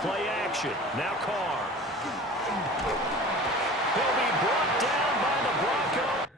Play action. Now Carr. He'll be brought down by the Broncos.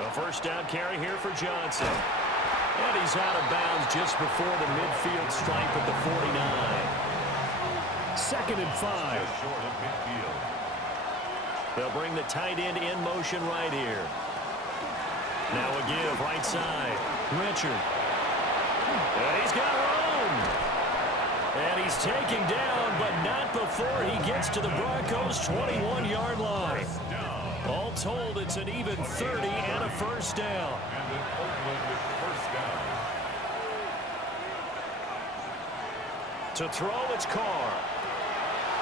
A first down carry here for Johnson. And he's out of bounds just before the midfield stripe at the 49. 2nd and 5. Short of midfield. They'll bring the tight end in motion right here. Now a give right side. Richard. And he's got room. And he's taken down, but not before he gets to the Broncos' 21-yard line. All told, it's an even 30 and a first down. And an Oakland with first down. To throw, it's Carr.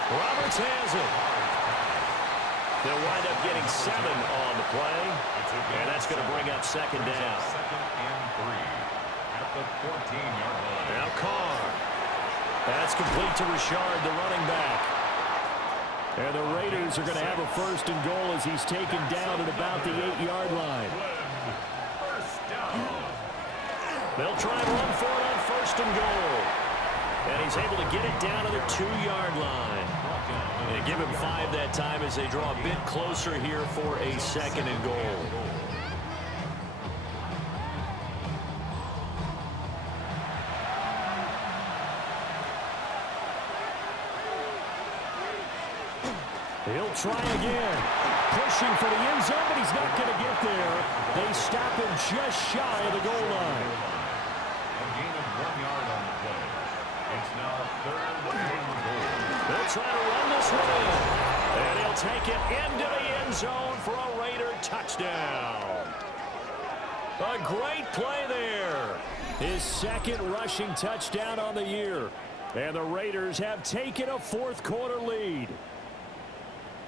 Roberts has it. They'll wind up getting 7 on the play. And that's going to bring up 2nd down. 2nd and 3 at the 14-yard line. Now Carr. That's complete to Richard, the running back. And the Raiders are going to have a 1st and goal as he's taken down at about the 8-yard line. First down. They'll try and run for it on 1st and goal. And he's able to get it down to the 2-yard line. And give him 5 that time as they draw a bit closer here for a 2nd and goal. He'll try again. Pushing for the end zone, but he's not going to get there. They stop him just shy of the goal line. A gain of 1 yard on the play. It's now 3rd and goal. They'll try to run this one in. And he'll take it into the end zone for a Raider touchdown. A great play there. His 2nd rushing touchdown on the year. And the Raiders have taken a 4th quarter lead.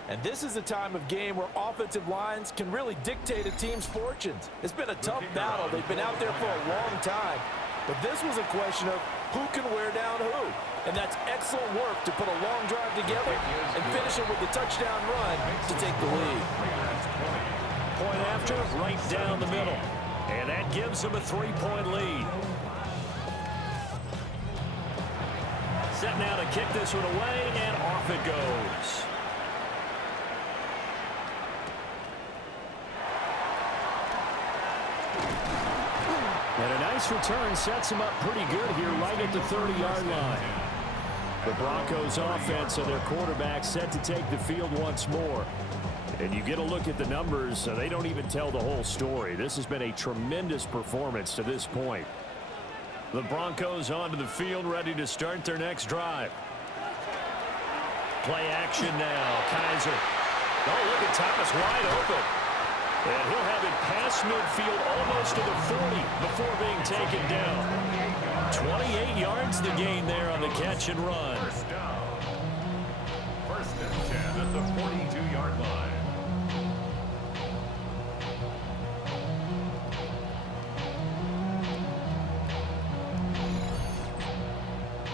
And this is a time of game where offensive lines can really dictate a team's fortunes. It's been a tough battle. They've been out there for a long time. But this was a question of who can wear down who. And that's excellent work to put a long drive together and finish it with the touchdown run to take the lead. Point after, right down the middle. And that gives them a 3-point lead. Set now to kick this one away, and off it goes. And a nice return sets him up pretty good here right at the 30-yard line. The Broncos offense and their quarterback set to take the field once more. And you get a look at the numbers, they don't even tell the whole story. This has been a tremendous performance to this point. The Broncos onto the field ready to start their next drive. Play action now. Kaiser. Oh, look at Thomas wide open. And he'll have it past midfield almost to the 40 before being taken down. 28 yards the gain there on the catch and run. First down. 1st and 10 at the 42-yard line.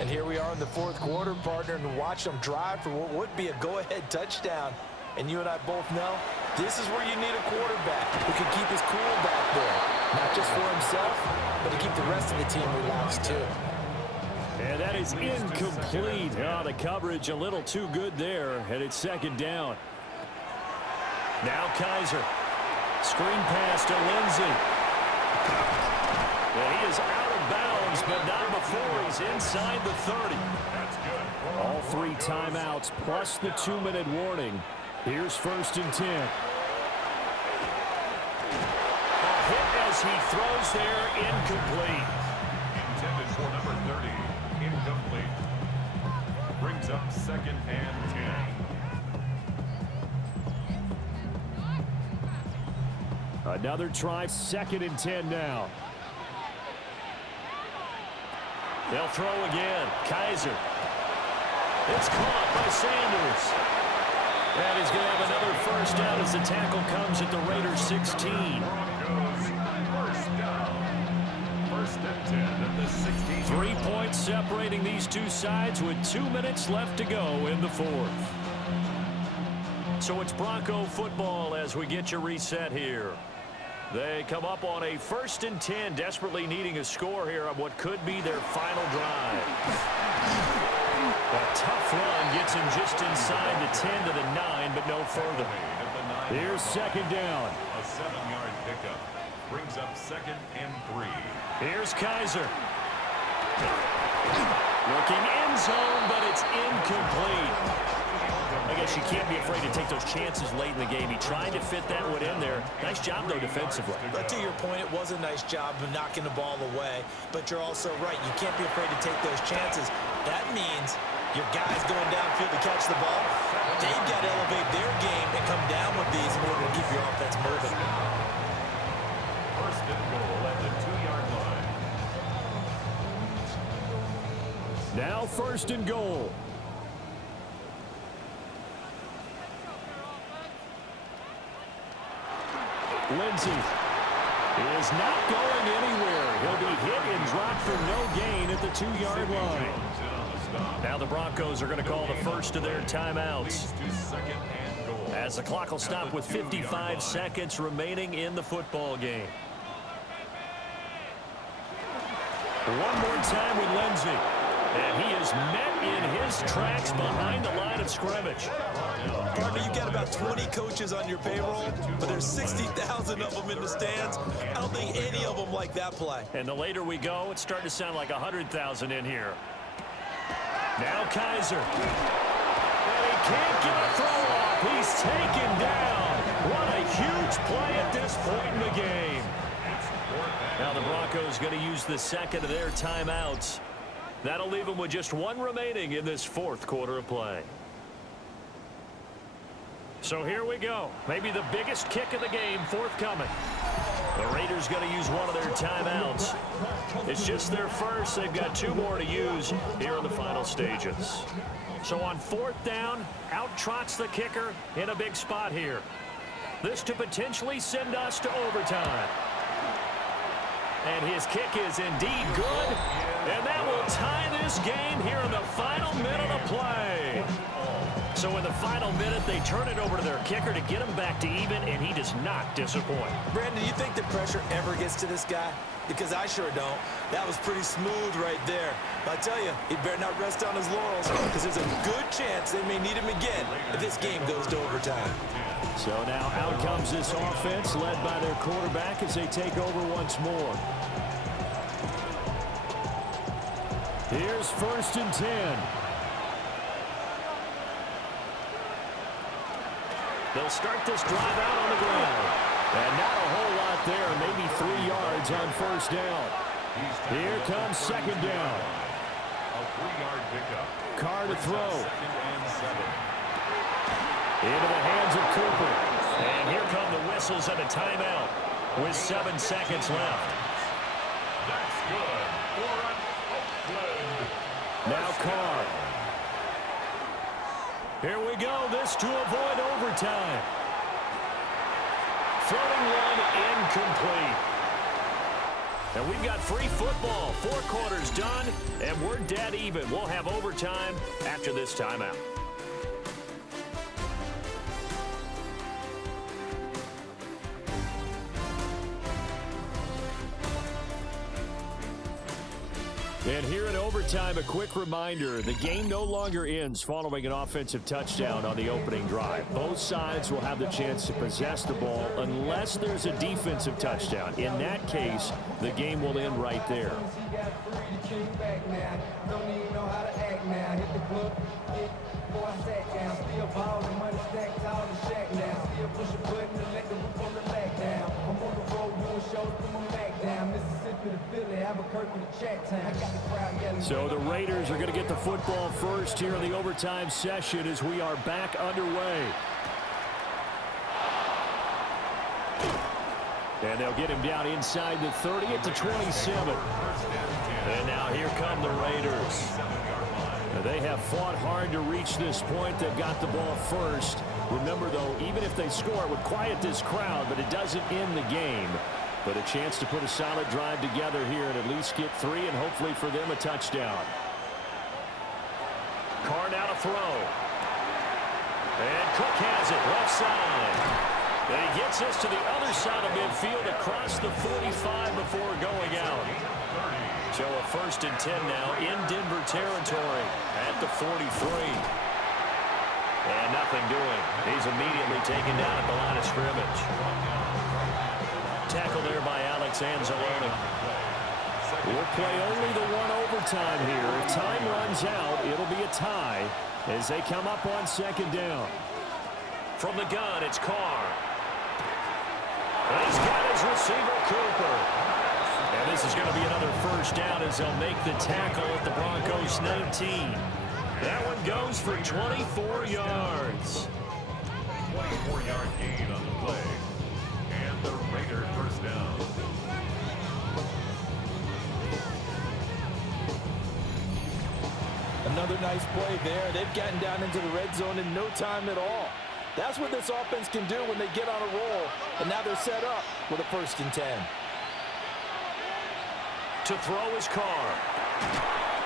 And here we are in the 4th quarter, partner, and watch them drive for what would be a go-ahead touchdown. And you and I both know this is where you need a quarterback who can keep his cool back there. Not just for himself, but to keep the rest of the team relaxed too. And that is incomplete. Oh, the coverage a little too good there, and it's 2nd down. Now Kaiser. Screen pass to Lindsey. Well, he is out of bounds, but not before he's inside the 30. That's good. All 3 timeouts plus the 2-minute warning. Here's 1st and 10. A hit as he throws there, incomplete. Intended for number 30, incomplete. Brings up 2nd and 10. Another try, 2nd and 10 now. They'll throw again. Kaiser. It's caught by Sanders. And he's going to have another first down as the tackle comes at the Raiders' 16. Broncos, first down. 1st and 10 at the 16. 3 points separating these two sides with 2 minutes left to go in the 4th. So it's Bronco football as we get you reset here. They come up on a 1st and 10, desperately needing a score here on what could be their final drive. A tough run gets him just inside the 10 to the 9, but no further. Here's 2nd down. A 7-yard pickup brings up 2nd and 3. Here's Kaiser. Looking end zone, but it's incomplete. I guess you can't be afraid to take those chances late in the game. He tried to fit that one in there. Nice job, though, defensively. But to your point, it was a nice job of knocking the ball away. But you're also right. You can't be afraid to take those chances. That means your guys going downfield to catch the ball, they've got to elevate their game and come down with these in order to keep your offense moving. 1st and goal at the 2-yard line. Now 1st and goal. Lindsey is not going anywhere. He'll be hit and dropped for no gain at the 2-yard line. Now the Broncos are going to call the first of their timeouts, as the clock will stop with 55 seconds remaining in the football game. One more time with Lindsey. And he is met in his tracks behind the line of scrimmage. Partner, you've got about 20 coaches on your payroll, but there's 60,000 of them in the stands. I don't think any of them like that play. And the later we go, it's starting to sound like 100,000 in here. Now Kaiser. And he can't get a throw off. He's taken down. What a huge play at this point in the game. Now the Broncos going to use the 2nd of their timeouts. That'll leave them with just 1 remaining in this 4th quarter of play. So here we go. Maybe the biggest kick of the game forthcoming. The Raiders going to use one of their timeouts. It's just their first. They've got 2 more to use here in the final stages. So on 4th down, out trots the kicker in a big spot here. This to potentially send us to overtime. And his kick is indeed good. And that will tie this game here in the final minute of play. So in the final minute, they turn it over to their kicker to get him back to even, and he does not disappoint. Brandon, do you think the pressure ever gets to this guy? Because I sure don't. That was pretty smooth right there. But I tell you, he better not rest on his laurels, because there's a good chance they may need him again if this game goes to overtime. So now out comes this offense, led by their quarterback as they take over once more. Here's 1st and 10. They'll start this drive out on the ground. And not a whole lot there, maybe 3 yards on 1st down. Here comes 2nd down. A 3-yard pickup. Carr to throw. 2nd and 7. Into the hands of Cooper. And here come the whistles and a timeout with 7 seconds left. That's good for an Oakland. Now Carr. Here we go. This to avoid overtime. Throwing one incomplete. And we've got free football. 4 quarters done, and we're dead even. We'll have overtime after this timeout. And here in overtime, a quick reminder, the game no longer ends following an offensive touchdown on the opening drive. Both sides will have the chance to possess the ball unless there's a defensive touchdown. In that case, the game will end right there. So the Raiders are going to get the football first here in the overtime session as we are back underway. And they'll get him down inside the 30 at the 27. And now here come the Raiders. They have fought hard to reach this point. They've got the ball first. Remember, though, even if they score, it would quiet this crowd, but it doesn't end the game. But a chance to put a solid drive together here and at least get 3 and hopefully for them a touchdown. Carr now to throw. And Cook has it left side. And he gets us to the other side of midfield across the 45 before going out. So a 1st and 10 now in Denver territory at the 43. And nothing doing. He's immediately taken down at the line of scrimmage. Tackle there by Alex Anzalone. We'll play only the one overtime here. If time runs out, it'll be a tie as they come up on 2nd down. From the gun, it's Carr. And he's got his receiver, Cooper. And this is going to be another 1st down as they'll make the tackle at the Broncos 19. That one goes for 24 yards. 24-yard gain on the play. And the Raider 1st down. Another nice play there. They've gotten down into the red zone in no time at all. That's what this offense can do when they get on a roll. And now they're set up with a 1st and 10. To throw his Carr.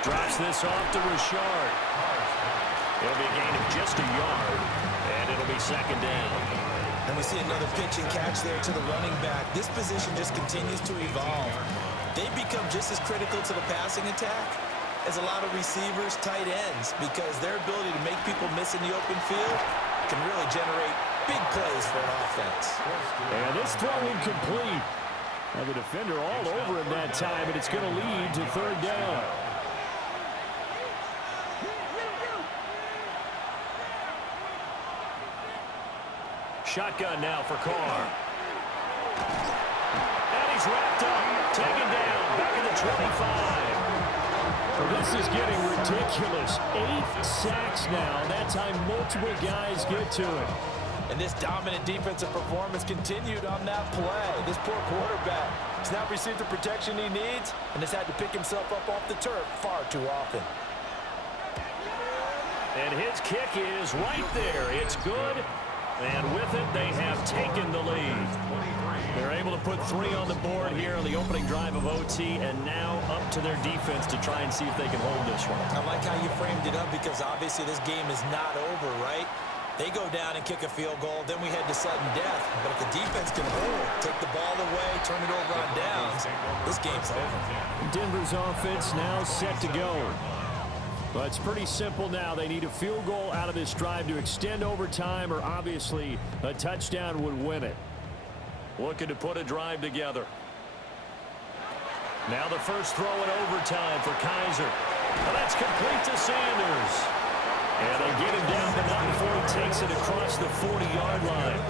Drops this off to Richard. It'll be a gain of just a yard. And it'll be 2nd down. And we see another pitch and catch there to the running back. This position just continues to evolve. They become just as critical to the passing attack as a lot of receivers, tight ends, because their ability to make people miss in the open field can really generate big plays for an offense. And this throw incomplete. And the defender all over him that time, and it's going to lead to 3rd down. Shotgun now for Carr. And he's wrapped up, taken down, back in the 25. This is getting ridiculous. 8 sacks now. That time multiple guys get to it. And this dominant defensive performance continued on that play. This poor quarterback has not received the protection he needs and has had to pick himself up off the turf far too often. And his kick is right there. It's good. And with it, they have taken the lead. They're able to put 3 on the board here on the opening drive of OT, and now up to their defense to try and see if they can hold this one. I like how you framed it up because obviously this game is not over, right? They go down and kick a field goal, then we head to sudden death. But if the defense can hold, take the ball away, turn it over on downs, this game's over. Denver's offense now set to go. But it's pretty simple now. They need a field goal out of this drive to extend overtime, or obviously a touchdown would win it. Looking to put a drive together. Now the first throw in overtime for Kaiser. Well, that's complete to Sanders. And they get him down to 9 before he takes it across the 40-yard line.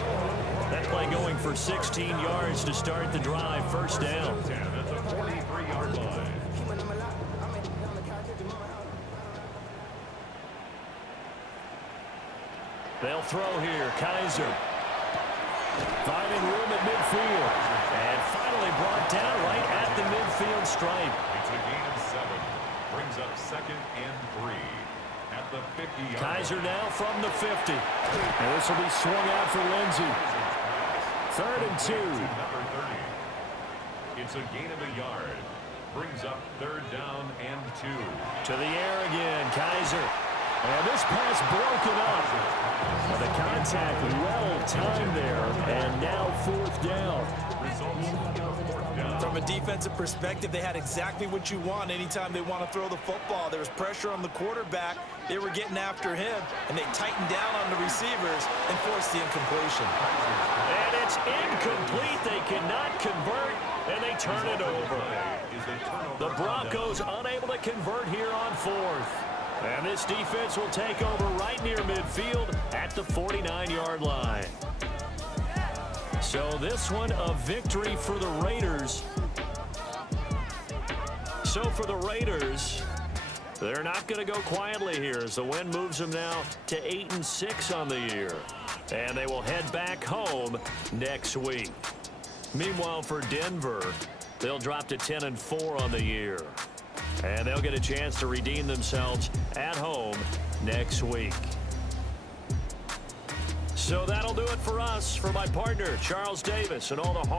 That play going for 16 yards to start the drive. 1st down. At the 43-yard line. They'll throw here. Kaiser finding room at midfield. And finally brought down right at the midfield stripe. It's a gain of 7. Brings up 2nd and 3. At the 50-yard line. Kaiser now from the 50. And this will be swung out for Lindsey. 3rd and 2. Number 30. It's a gain of a yard. Brings up 3rd down and 2. To the air again. Kaiser. And this pass broken up. Well, the contact well timed there. And now 4th down. From a defensive perspective, they had exactly what you want anytime they want to throw the football. There was pressure on the quarterback. They were getting after him, and they tightened down on the receivers and forced the incompletion. And it's incomplete. They cannot convert, and they turn it over. The Broncos unable to convert here on 4th. And this defense will take over right near midfield at the 49-yard line. So this one a victory for the Raiders. So for the Raiders, they're not going to go quietly here as the win moves them now to 8-6 on the year. And they will head back home next week. Meanwhile for Denver, they'll drop to 10-4 on the year. And they'll get a chance to redeem themselves at home next week. So that'll do it for us. For my partner, Charles Davis, and all the hard